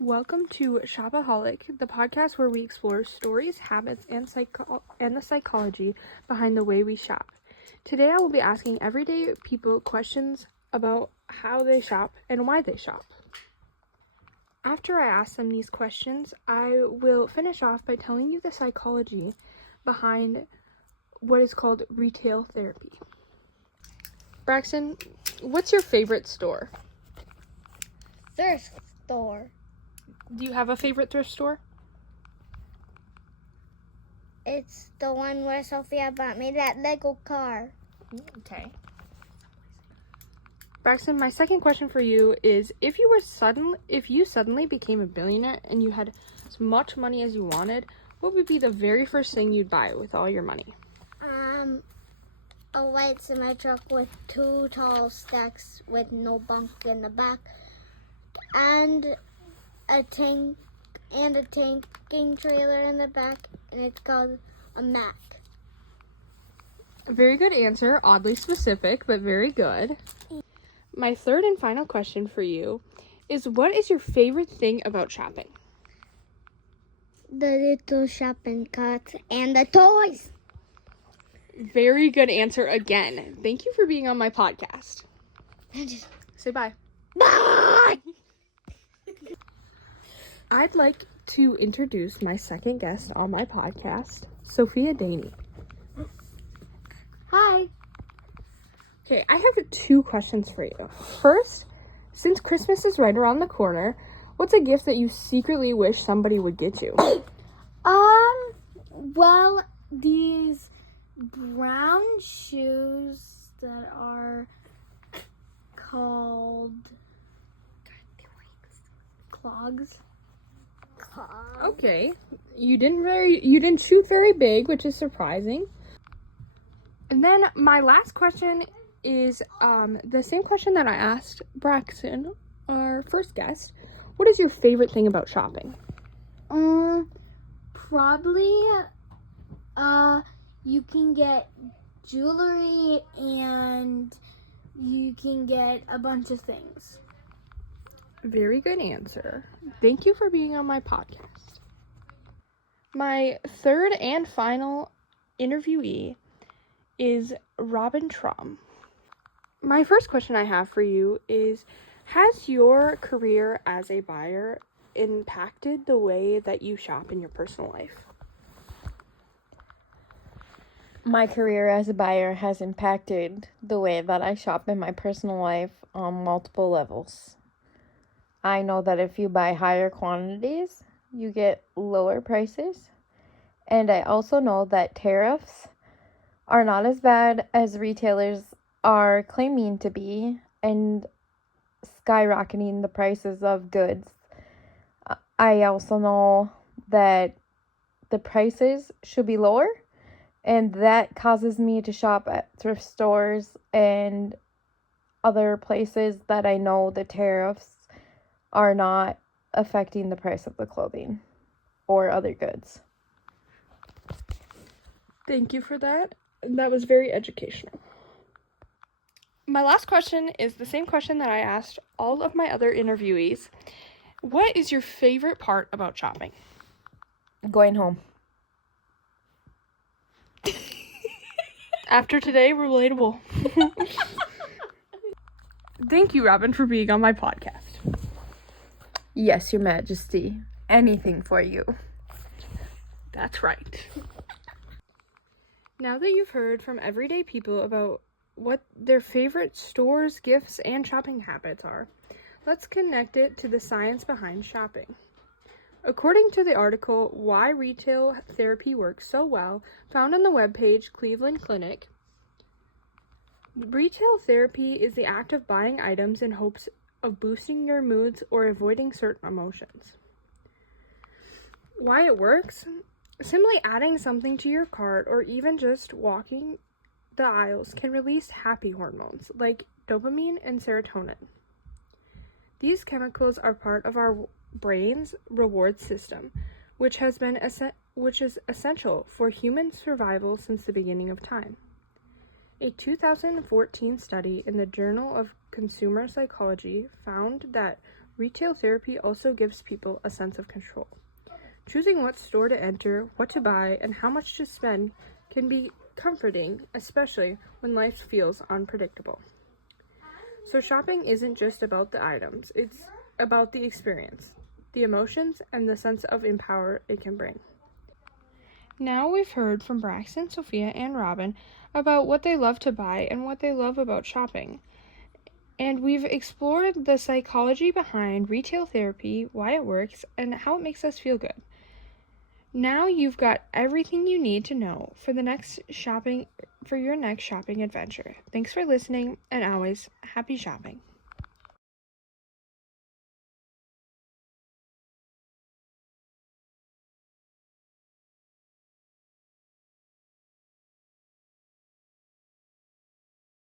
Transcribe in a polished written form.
Welcome to Shopaholic, the podcast where we explore stories, habits, and the psychology behind the way we shop. Today I will be asking everyday people questions about how they shop and why they shop. After I ask them these questions, I will finish off by telling you the psychology behind what is called retail therapy. Braxton, what's your favorite store? Thrift store. Do you have a favorite thrift store? It's the one where Sophia bought me that Lego car. Okay. Braxton, my second question for you is if you suddenly became a billionaire and you had as much money as you wanted, what would be the very first thing you'd buy with all your money? A white semi-truck with 2 tall stacks with no bunk in the back, and a tanking trailer in the back, and it's called a Mack. Very good answer, oddly specific, but very good. My third and final question for you is what is your favorite thing about shopping? The little shopping carts and the toys. Very good answer again. Thank you for being on my podcast. Say bye. Bye! I'd like to introduce my second guest on my podcast, Sophia Daney. Hi. Okay, I have 2 questions for you. First, since Christmas is right around the corner, what's a gift that you secretly wish somebody would get you? Well, these brown shoes that are called clogs. Okay, you didn't shoot very big, which is surprising. And then my last question is the same question that I asked Braxton, our first guest. What is your favorite thing about shopping? Probably you can get jewelry and you can get a bunch of things. Very good answer. Thank you for being on my podcast. My third and final interviewee is Robin Trom. My first question I have for you is, has your career as a buyer impacted the way that you shop in your personal life? My career as a buyer has impacted the way that I shop in my personal life on multiple levels. I know that if you buy higher quantities, you get lower prices. And I also know that tariffs are not as bad as retailers are claiming to be and skyrocketing the prices of goods. I also know that the prices should be lower, and that causes me to shop at thrift stores and other places that I know the tariffs are not affecting the price of the clothing or other goods. Thank you for that. That was very educational. My last question is the same question that I asked all of my other interviewees. What is your favorite part about shopping? Going home. After today, relatable. Thank you, Robin, for being on my podcast. Yes, Your Majesty. Anything for you. That's right. Now that you've heard from everyday people about what their favorite stores, gifts, and shopping habits are, let's connect it to the science behind shopping. According to the article, Why Retail Therapy Works So Well, found on the webpage Cleveland Clinic, retail therapy is the act of buying items in hopes of boosting your moods or avoiding certain emotions. Why it works? Simply adding something to your cart or even just walking the aisles can release happy hormones like dopamine and serotonin. These chemicals are part of our brain's reward system, which is essential for human survival since the beginning of time. A 2014 study in the Journal of Consumer Psychology found that Retail therapy also gives people a sense of control. Choosing what store to enter, what to buy, and how much to spend can be comforting, especially when life feels unpredictable. So shopping isn't just about the items, it's about the experience, the emotions, and the sense of empower it can bring. Now we've heard from Braxton, Sophia, and Robin about what they love to buy and what they love about shopping. And we've explored the psychology behind retail therapy, why it works, and how it makes us feel good. Now you've got everything you need to know for your next shopping adventure. Thanks for listening, and always happy shopping.